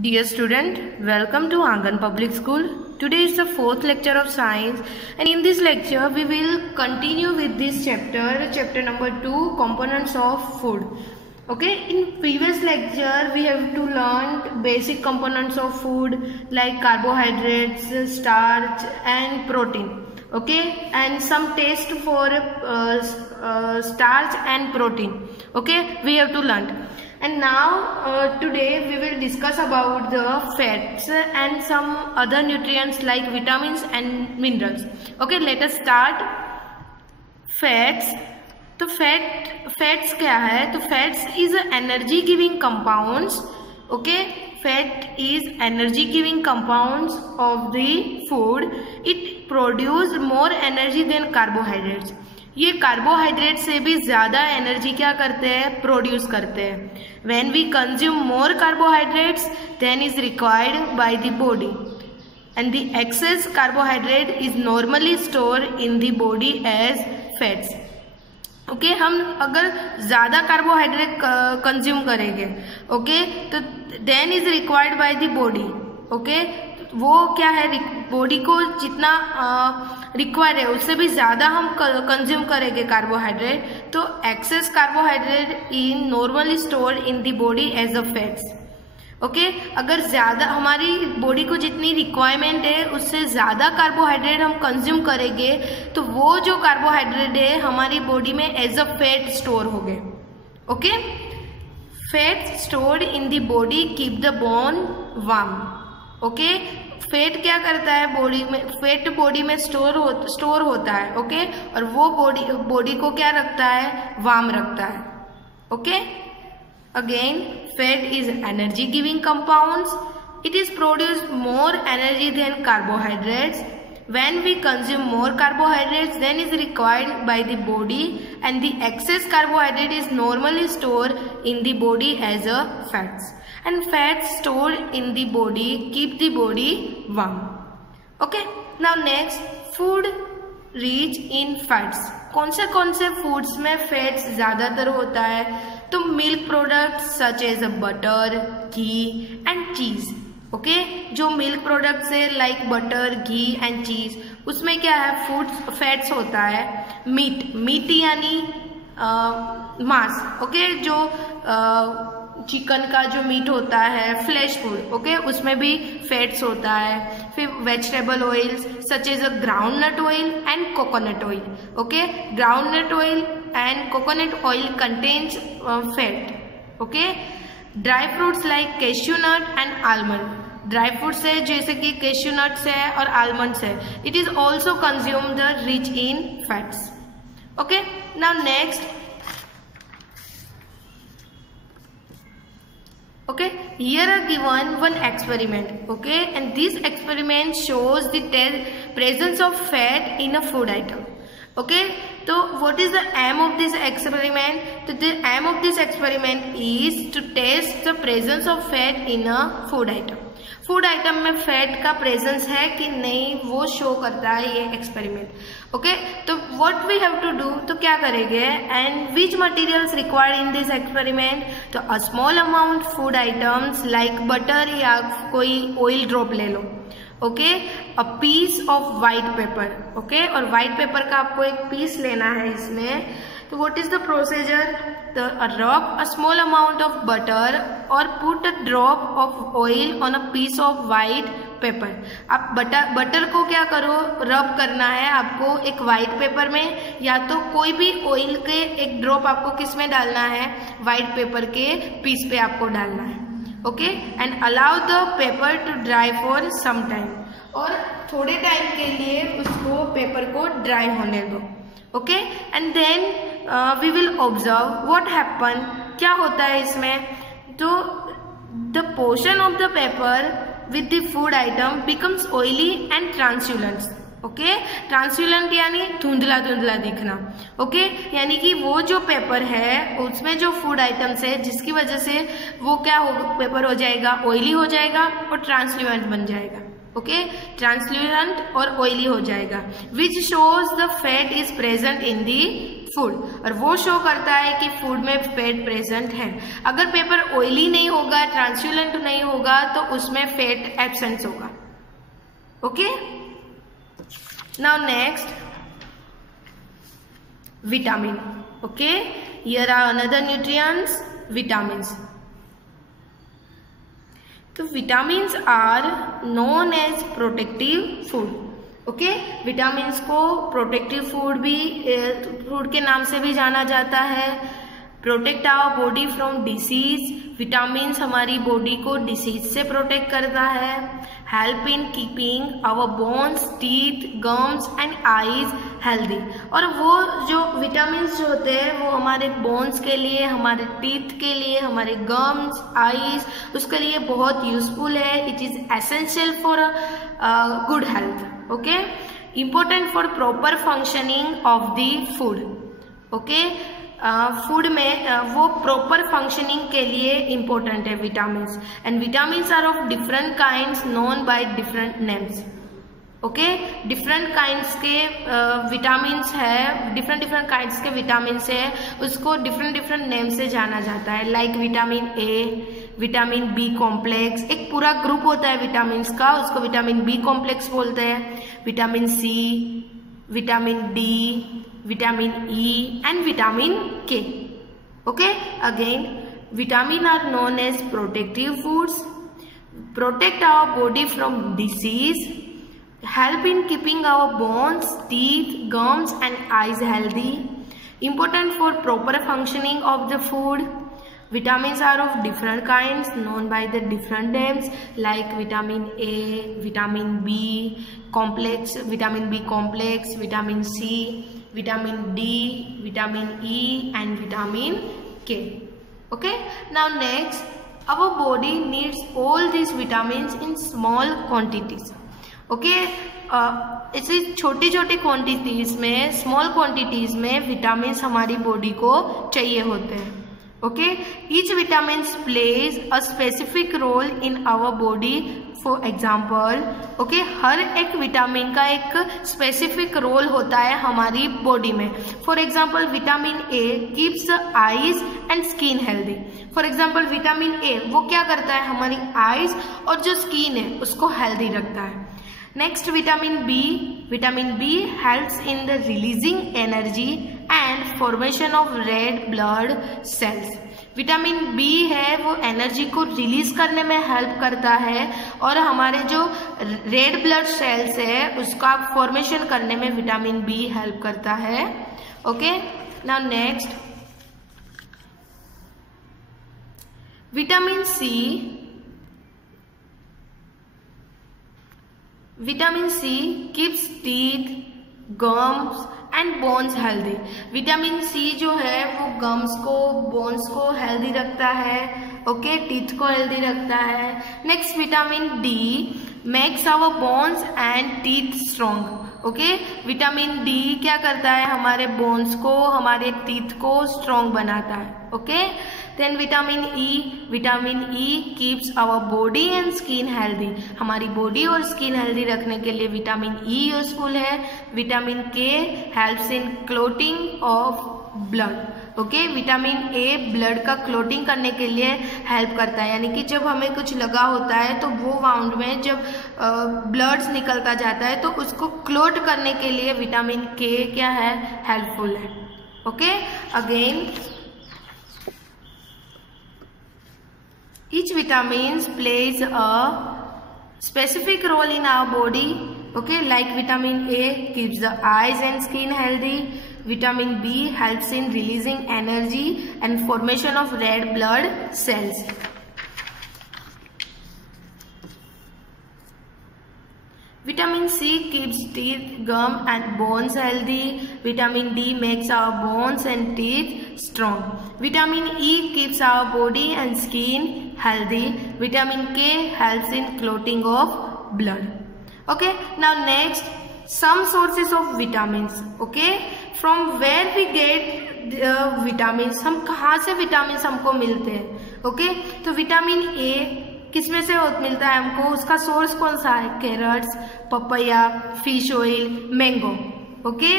Dear student, welcome to Angan Public School. Today is the fourth lecture of science, and in this lecture we will continue with this chapter number 2, components of food. Okay, in previous lecture we have to learn basic components of food like carbohydrates, starch and protein. Okay, and some taste for starch and protein. Okay, we have to learn. And now today we will discuss about the fats and some other nutrients like vitamins and minerals. Okay, let us start. Fats. तो fats क्या है? तो fats is energy giving compounds. Okay, fat is energy giving compounds of the food. It produce more energy than carbohydrates. ये carbohydrate से भी ज़्यादा energy क्या करते हैं? प्रोड्यूस करते हैं. When we consume more carbohydrates than is required by the body, and the excess carbohydrate is normally stored in the body as fats. Okay, हम अगर ज़्यादा कार्बोहाइड्रेट कंज्यूम करेंगे, ओके, तो then is required by the body. Okay, वो क्या है, body को जितना रिक्वायर है उससे भी ज़्यादा हम कंज्यूम करेंगे कार्बोहाइड्रेट, तो excess carbohydrate in normally stored in the body as a fats. Okay, अगर ज़्यादा हमारी बॉडी को जितनी रिक्वायरमेंट है उससे ज़्यादा कार्बोहाइड्रेट हम कंज्यूम करेंगे तो वो जो कार्बोहाइड्रेट है हमारी बॉडी में एज अ फैट स्टोर हो गए. Okay, fat stored in the body keep the bone warm. Okay, fat क्या करता है बॉडी में? फैट बॉडी में स्टोर होता है. ओके, और वो बॉडी को क्या रखता है? वार्म रखता है. Okay, again fat is energy giving compounds. It is produce more energy than carbohydrates. When we consume more carbohydrates than is required by the body, and the excess carbohydrate is normally stored in the body as a fats, and fats stored in the body keep the body warm. Okay, now next, food rich in fats. कौन से foods में fats ज़्यादातर होता है? तो milk products such as butter, ghee and cheese. Okay, जो milk products है like butter, ghee and cheese, उसमें क्या है? फूड फैट्स होता है. मीट यानी मांस. ओके, जो चिकन का जो मीट होता है, फ्लैश फूड, ओके, उसमें भी फैट्स होता है. फिर vegetable oils such as groundnut oil and coconut oil. Okay, groundnut oil and coconut oil contains fat. Okay, dry fruits like cashew nut and almond. Dry fruits है जैसे कि cashew nuts है और almonds है. It is also consume the rich in fats. Okay, now next. Okay, here are given one experiment. Okay, and this experiment shows the presence of fat in a food item. Okay, so what is the aim of this experiment? So the aim of this experiment is to test the presence of fat in a food item. Food item में fat का presence है कि नहीं वो show करता है ये experiment. Okay, तो what we have to do, तो क्या करेंगे, and which materials required in this experiment. तो a small amount food items like butter या कोई ऑयल ड्रॉप ले लो. Okay, a piece of white paper. Okay, और वाइट पेपर का आपको एक पीस लेना है इसमें. तो what is the procedure? rub a small amount of butter or put a drop of oil on a piece of white paper. आप butter को क्या करो, रब करना है आपको एक वाइट पेपर में, या तो कोई भी ऑयल के एक ड्रॉप आपको किस में डालना है? वाइट पेपर के पीस पे आपको डालना है. Okay, and allow the paper to dry for some time. और थोड़े टाइम के लिए उसको पेपर को ड्राई होने दो. Okay, and then we will observe what happen. क्या होता है इसमें? तो the portion of the paper with the food item becomes oily and translucent. Okay, translucent यानी धुंधला धुंधला दिखना. ओके, यानी कि वो जो पेपर है उसमें जो फूड आइटम्स है जिसकी वजह से वो क्या हो, पेपर हो जाएगा, ऑयली हो जाएगा और ट्रांसल्यूलेंट बन जाएगा. ओके, ट्रांसल्यूरेंट और ऑयली हो जाएगा, which shows the fat is present in the food, और वो शो करता है कि फूड में फैट प्रेजेंट है। अगर पेपर ऑयली नहीं होगा, ट्रांसल्यूसेंट नहीं होगा, तो उसमें फैट एब्सेंट होगा। Okay, now next vitamin. Okay, here are another nutrients, vitamins. तो vitamins are known as protective food. Okay, vitamins को प्रोटेक्टिव फूड के नाम से भी जाना जाता है। Protect our body from disease, vitamins हमारी बॉडी को डिसीज से प्रोटेक्ट करता है। Help in keeping our bones, teeth, gums and eyes healthy, और वो जो विटामिन्स जो होते हैं वो हमारे बोन्स के लिए, हमारे टीथ के लिए, हमारे गम्स, आईज, उसके लिए बहुत यूजफुल है। It is essential for good health. Okay, important for proper functioning of the food. Okay, food में वो प्रॉपर फंक्शनिंग के लिए इम्पोर्टेंट है vitamins, and vitamins are of different kinds known by different names. Okay, different kinds के vitamins है, different kinds के vitamins है, उसको डिफरेंट नेम से जाना जाता है। Like vitamin A, vitamin B complex, एक पूरा ग्रुप होता है विटामिन्स का, उसको विटामिन बी कॉम्प्लेक्स बोलते हैं। Vitamin C, vitamin D, vitamin E and vitamin K. Okay, again vitamin are known as protective foods, protect our body from disease, help in keeping our bones, teeth, gums and eyes healthy, important for proper functioning of the food. Vitamins are of different kinds known by the different names like vitamin A, vitamin B complex, vitamin B complex, vitamin C, vitamin D, vitamin E and vitamin K. Okay, now next, our body needs all these vitamins in small quantities. Okay, ऐसे छोटी छोटी quantities में, small quantities में vitamins हमारी body को चाहिए होते हैं। Okay, each vitamins plays a specific role in our body. For example, okay, हर एक विटामिन का एक स्पेसिफिक रोल होता है हमारी बॉडी में। For example, vitamin A keeps eyes and skin healthy. For example, vitamin A वो क्या करता है, हमारी आईज और जो स्किन है उसको हेल्दी रखता है। Next vitamin B helps in the releasing energy and formation of red blood cells. Vitamin B है वो एनर्जी को रिलीज करने में हेल्प करता है, और हमारे जो रेड ब्लड सेल्स है उसका फॉर्मेशन करने में विटामिन बी हेल्प करता है। Okay, now next vitamin C. Vitamin C keeps teeth, gums and bones healthy. Vitamin C जो है वो गम्स को, बोन्स को हेल्दी रखता है। ओके, टीथ को हेल्दी रखता है। Next vitamin D makes our bones and teeth strong. Okay, vitamin D क्या करता है, हमारे बोन्स को, हमारे टीथ को स्ट्रॉन्ग बनाता है। Okay, then vitamin E keeps our body and skin healthy. हमारी बॉडी और स्किन हेल्दी रखने के लिए विटामिन ई यूजफुल है। Vitamin K helps in clotting of blood. Okay, vitamin A blood का क्लोटिंग करने के लिए हेल्प करता है, यानी कि जब हमें कुछ लगा होता है तो वो वाउंड में जब ब्लड्स निकलता जाता है तो उसको क्लोट करने के लिए विटामिन के क्या है, हेल्पफुल है। Okay, again each vitamins plays a specific role in our body. Okay, like vitamin A keeps the eyes and skin healthy. Vitamin B helps in releasing energy and formation of red blood cells. Vitamin C keeps teeth, gum and bones healthy. Vitamin D makes our bones and teeth strong. Vitamin E keeps our body and skin healthy. Vitamin K helps in clotting of blood. Okay, now next, some sources of vitamins. Okay, from where we get vitamins, हम कहाँ से vitamins हमको मिलते हैं। Okay, तो vitamin A किसमें से मिलता है हमको, उसका सोर्स कौन सा है, carrots, papaya, fish oil, mango. Okay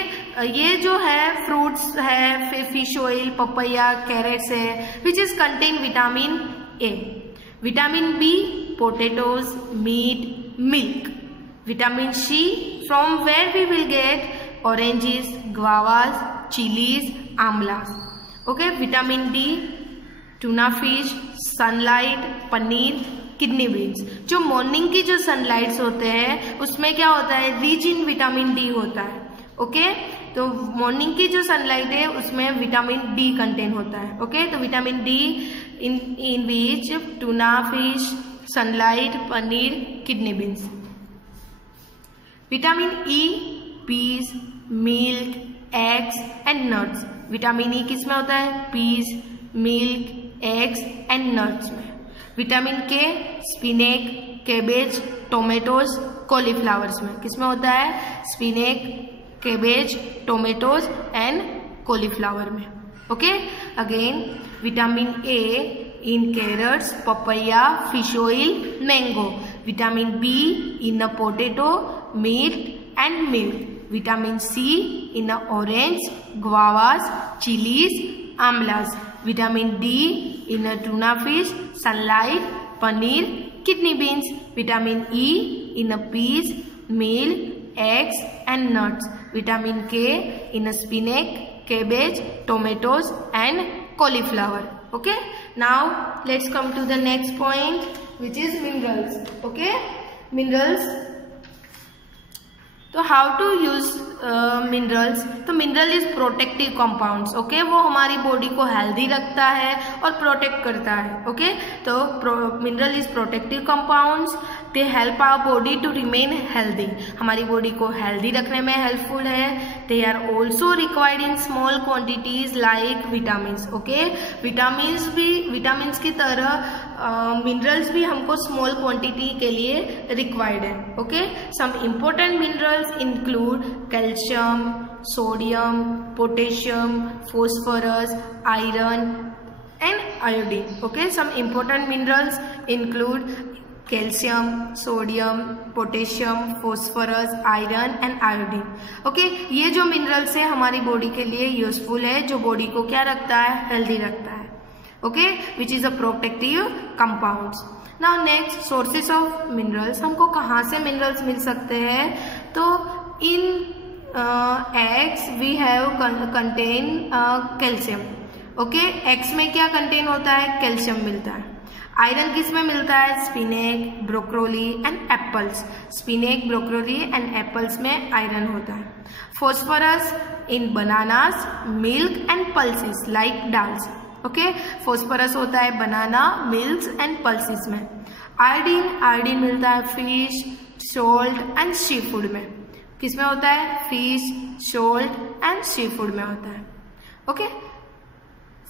ये जो है फ्रूट्स है, फिश ऑयल, पपैया, कैरेट्स है, which is contain vitamin A. Vitamin B potatoes, meat, milk. Vitamin C from where we will get oranges, guavas, chilies, amlas. Okay vitamin D tuna fish, sunlight, paneer, kidney beans. जो morning की जो sunlights होते हैं उसमें क्या होता है, rich in vitamin D होता है. ओके तो मॉर्निंग की जो सनलाइट है उसमें विटामिन डी कंटेन होता है. ओके तो vitamin D in which tuna fish, sunlight, paneer, kidney beans. Vitamin E peas, milk, eggs and nuts. Vitamin E किस में होता है, peas, milk, eggs and nuts में. Vitamin K spinach, cabbage, tomatoes, cauliflowers में. किसमें होता है, spinach, cabbage, tomatoes and cauliflower में. Okay again vitamin A in carrots, papaya, fish oil, mango. Vitamin B in a potato, meat and milk. Vitamin C in a orange, guavas, chilies, amlas. Vitamin D in a tuna fish, sunlight, paneer, kidney beans. Vitamin E in a peas, meal, eggs and nuts. Vitamin K in a spinach, cabbage, tomatoes and cauliflower. Okay now let's come to the next point which is minerals. Okay minerals. तो how to use minerals. तो mineral is protective compounds. Okay वो हमारी body को healthy रखता है और protect करता है. ओके तो mineral is protective compounds. They help our body to remain healthy. हमारी बॉडी को हेल्दी रखने में हेल्पफुल है. They are also required in small quantities like vitamins. Okay vitamins की तरह मिनरल्स भी हमको स्मॉल क्वांटिटी के लिए रिक्वायर्ड है. Okay some important minerals include calcium, sodium, potassium, phosphorus, iron and iodine. Okay some important minerals include calcium, sodium, potassium, phosphorus, iron and iodine. Okay ये जो minerals है हमारी बॉडी के लिए यूजफुल है, जो बॉडी को क्या रखता है, हेल्दी रखता है. Okay which is a protective compounds. Now next sources of minerals. हमको कहाँ से मिनरल्स मिल सकते हैं. तो in eggs we have contain calcium. Okay eggs में क्या कंटेन होता है, कैल्शियम मिलता है. आयरन किस में मिलता है, spinach, broccoli and apples. Spinach, broccoli and apples में आयरन होता है. Phosphorus in bananas, milk and pulses like dals. Okay phosphorus होता है बनाना, मिल्क एंड पल्सेस में. आयोडीन मिलता है fish, salt and sea food में. किसमें होता है, fish, salt and sea food में होता है. Okay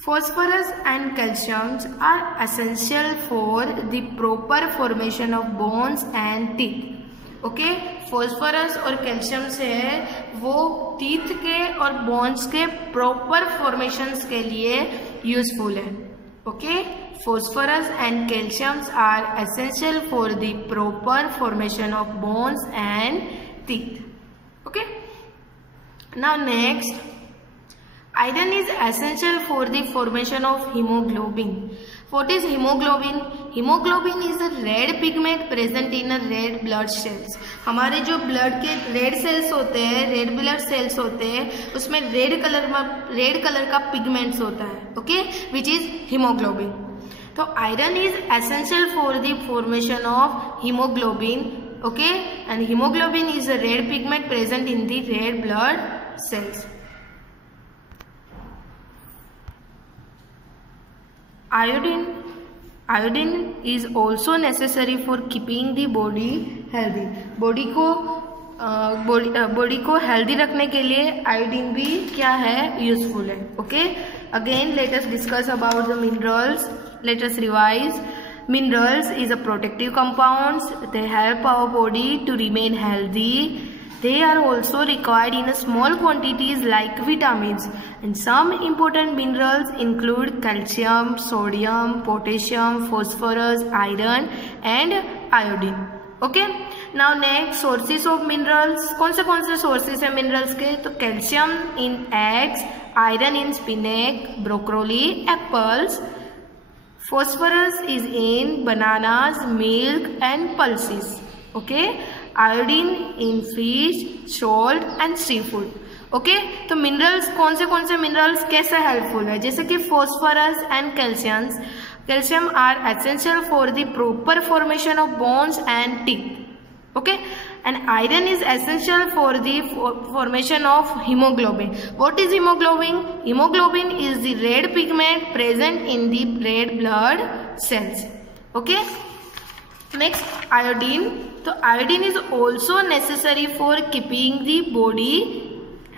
phosphorus and calcium are essential for the proper formation of bones and teeth. Okay phosphorus और कैल्शियम से वो टीथ के और बोन्स के प्रॉपर फॉर्मेशंस के लिए यूजफुल है. Okay phosphorus and calcium are essential for the proper formation of bones and teeth. Okay, now next, iron is essential for the formation of hemoglobin. What is hemoglobin? Hemoglobin is a red pigment present in a red blood cells. हमारे जो blood के red cells होते हैं, red blood sales होते हैं, उसमें red colour का pigments होता है. Okay which is haemoglobin. तो iron is essential for the formation of haemoglobin. Okay and haemoglobin is a red pigment present in the red blood cells. Iodine is also necessary for keeping the body healthy. Body को healthy रखने के लिए iodine भी क्या है, useful है. Okay again let us discuss about the minerals. Let us revise. Minerals is a protective compounds. They help our body to remain healthy. They are also required in a small quantities like vitamins. And some important minerals include calcium, sodium, potassium, phosphorus, iron and iodine. Okay. Now next sources of minerals. कौन से sources है minerals के? तो calcium in eggs, iron in spinach, broccoli, apples. Phosphorus is in bananas, milk and pulses. Okay, iodine in fish, salt and seafood. Okay तो minerals कौन से minerals कैसे helpful है? जैसे कि phosphorus and calcium are essential for the proper formation of bones and teeth. Okay, and iron is essential for the formation of hemoglobin. What is hemoglobin? Hemoglobin is the red pigment present in the red blood cells. Okay, next iodine. So iodine is also necessary for keeping the body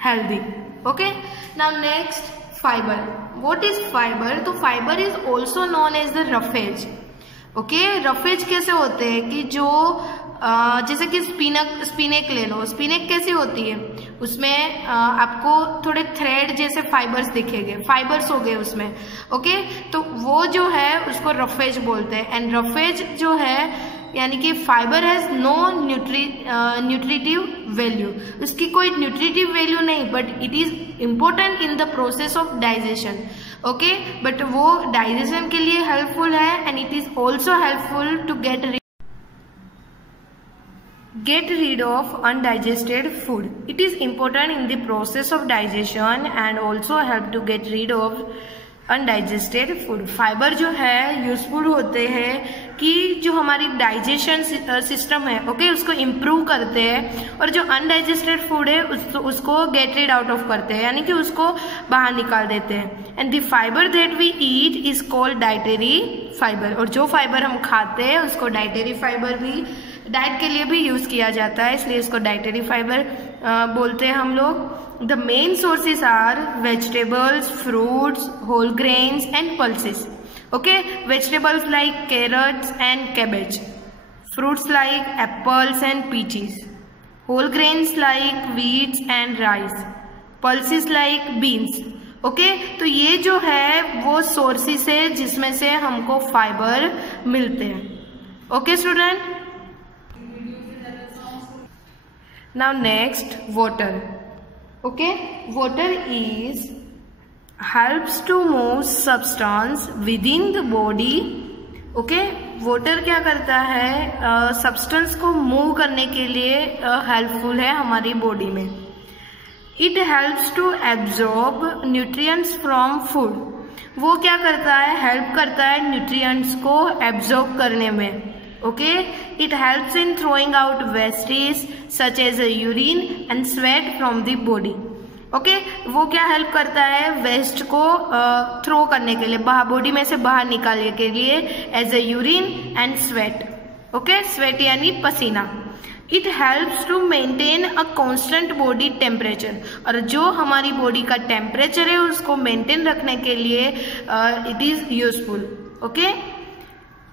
healthy. Okay, now next fiber. What is fiber? तो fiber is also known as the roughage. Okay, roughage कैसे होते हैं कि जो जैसे कि स्पिनक ले लो. स्पिनक कैसी होती है? उसमें आपको थोड़े थ्रेड जैसे फाइबर्स दिखेंगे, फाइबर्स हो गए उसमें. ओके, तो वो जो है उसको रफेज बोलते हैं. एंड रफेज जो है यानी कि fibre has no nutritive value. उसकी कोई न्यूट्रिटिव वैल्यू नहीं, but it is important in the process of digestion. Okay, but वो डाइजेशन के लिए हेल्पफुल है and it is also helpful to get rid of undigested food. It is important in the process of digestion and also help to get rid of undigested food. Fibre जो है useful होते हैं कि जो हमारी digestion system है okay उसको improve करते हैं, और जो अनडाइजेस्टेड फूड है उसको गेट रिड आउट ऑफ करते हैं यानी कि उसको बाहर निकाल देते हैं. And the fibre that we eat is called dietary fibre. और जो फाइबर हम खाते हैं उसको डाइटरी फाइबर भी डाइट के लिए भी यूज किया जाता है, इसलिए इसको डाइटरी फाइबर बोलते हैं हम लोग. The main sources are vegetables, fruits, whole grains and pulses. Okay, vegetables like carrots and cabbage, fruits like apples and peaches, whole grains like wheats and rice, pulses like beans. Okay, तो ये जो है वो sources है जिसमें से हमको fibre मिलते हैं. Okay student, now next water. Okay, water is helps to move substance within the body. Okay, water क्या करता है? substance को move करने के लिए helpful है हमारी body में. It helps to absorb nutrients from food. वो क्या करता है? help करता है nutrients को absorb करने में. Okay, it helps in throwing out wastes such as urine and sweat from the body. Okay, वो क्या हेल्प करता है? वेस्ट को थ्रो करने के लिए, बॉडी में से बाहर निकालने के लिए, as a urine and sweat. Okay, sweat यानी पसीना. It helps to maintain a constant body temperature. और जो हमारी बॉडी का टेम्परेचर है उसको मेंटेन रखने के लिए इट इज यूजफुल. ओके,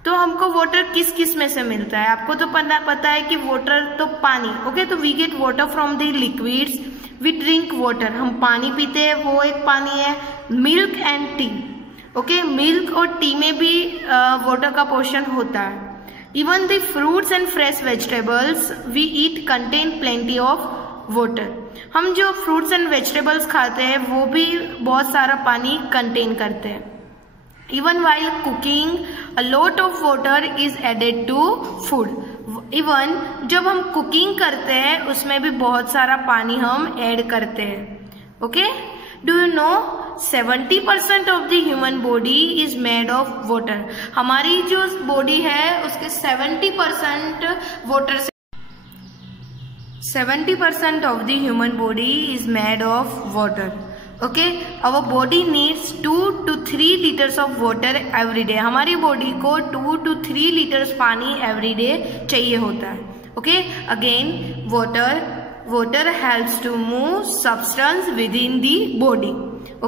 तो हमको वाटर किस किस में से मिलता है? आपको तो पता है कि वाटर तो पानी. ओके, तो we get water from the liquids. We drink water, हम पानी पीते हैं, वो एक पानी है. Milk and tea. Okay, milk और टी में भी वाटर का पोर्शन होता है. Even the fruits and fresh vegetables we eat contain plenty of water. हम जो फ्रूट्स एंड वेजिटेबल्स खाते हैं वो भी बहुत सारा पानी कंटेन करते हैं. Even while cooking, a lot of water is added to food. Even जब हम कुकिंग करते हैं उसमें भी बहुत सारा पानी हम ऐड करते हैं. Okay, do you know 70% of the human body is made of water. हमारी जो बॉडी है उसके 70% वाटर से 70% of the human body is made of water. Okay, our body needs 2 to 3 liters of water every day. हमारी body को 2 to 3 liters पानी every day चाहिए होता है. Okay, again water helps to move substance within the body.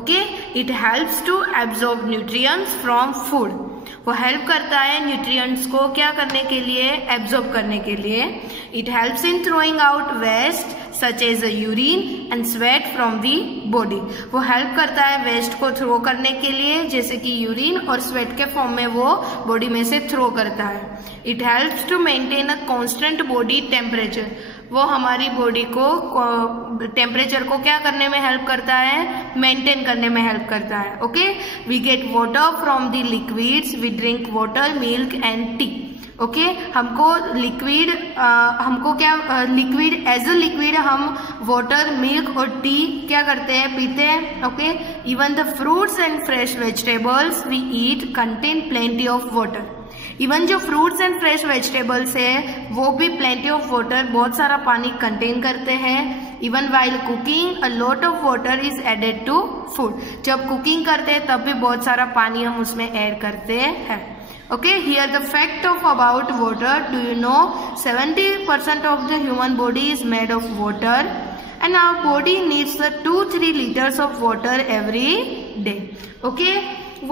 Okay, it helps to absorb nutrients from food. वो help करता है nutrients को क्या करने के लिए, एब्जॉर्ब करने के लिए। It helps in throwing out waste such as urine and sweat from the body. वो हेल्प करता है वेस्ट को थ्रो करने के लिए, जैसे कि यूरिन और स्वेट के फॉर्म में वो बॉडी में से थ्रो करता है। It helps to maintain a constant body temperature. वो हमारी बॉडी को टेम्परेचर को क्या करने में हेल्प करता है, मेंटेन करने में हेल्प करता है। Okay, we get water from the liquids, we drink water, milk and tea. Okay, हमको लिक्विड एज अ लिक्विड हम वाटर, मिल्क और टी क्या करते हैं, पीते हैं। Okay, even the fruits and fresh vegetables we eat contain plenty of water. Even जो fruits and fresh vegetables है वो भी प्लेंटी ऑफ वाटर, बहुत सारा पानी कंटेन करते हैं। Even while cooking a lot of water is added to food. जब कुकिंग करते हैं तब भी बहुत सारा पानी हम उसमें ऐड करते हैं। Okay, here the fact of about water. Do you know 70% of the human body is made of water, and our body needs the 2-3 liters of water every day. Okay,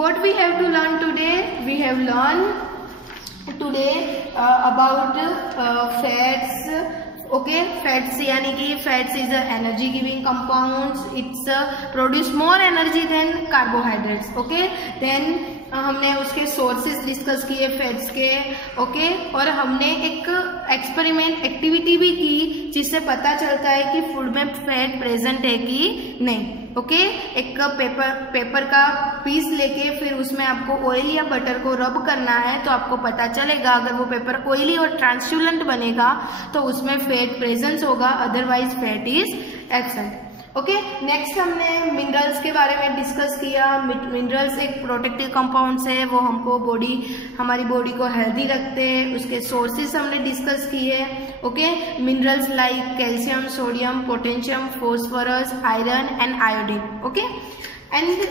what we have to learn today? We have learned today about fats. Okay, fats यानी कि fats is a energy giving compounds. It's produce more energy than carbohydrates. Okay, then हमने उसके sources discuss किए fats के। Okay, और हमने एक experiment activity भी की जिससे पता चलता है कि फूड में फैट प्रेजेंट है कि नहीं। ओके, एक पेपर का पीस लेके फिर उसमें आपको ऑयल या बटर को रब करना है तो आपको पता चलेगा। अगर वो पेपर ऑयली और ट्रांसल्यूसेंट बनेगा तो उसमें फैट प्रेजेंस होगा, otherwise fat is absent. Okay, next हमने मिनरल्स के बारे में डिस्कस किया। मिनरल्स एक प्रोटेक्टिव कंपाउंड्स है, वो हमको हमारी बॉडी को हेल्दी रखते हैं। उसके सोर्सेस हमने डिस्कस किए। Okay, minerals like calcium, sodium, potassium, phosphorus, iron and iodine. Okay, and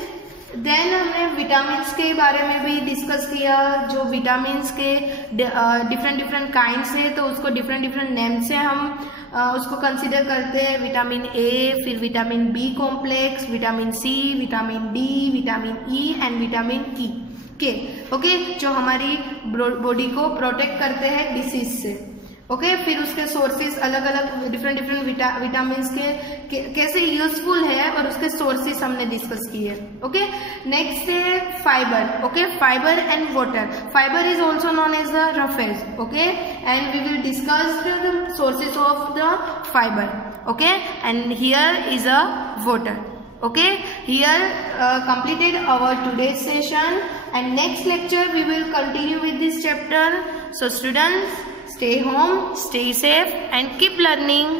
then हमने विटामिन्स के बारे में भी डिस्कस किया। जो विटामिन्स के डिफरेंट काइंड्स है तो उसको डिफरेंट नेम से हम उसको कंसीडर करते हैं। विटामिन ए, फिर vitamin B complex, vitamin C, vitamin D, vitamin E and vitamin K. Okay, जो हमारी बॉडी को प्रोटेक्ट करते हैं डिसीज से। ओके, फिर उसके सोर्सेस अलग अलग डिफरेंट विटामिन के कैसे यूजफुल है और उसके सोर्सेस हमने डिस्कस किए। ओके, नेक्स्ट है fibre. Okay, fibre and water. Fibre is also known as the roughage. Okay, and we will discuss the sources of the fibre. Okay, and here is a water. Okay, here completed our today's session, and next lecture we will continue with this chapter. So students, stay home, stay safe and keep learning.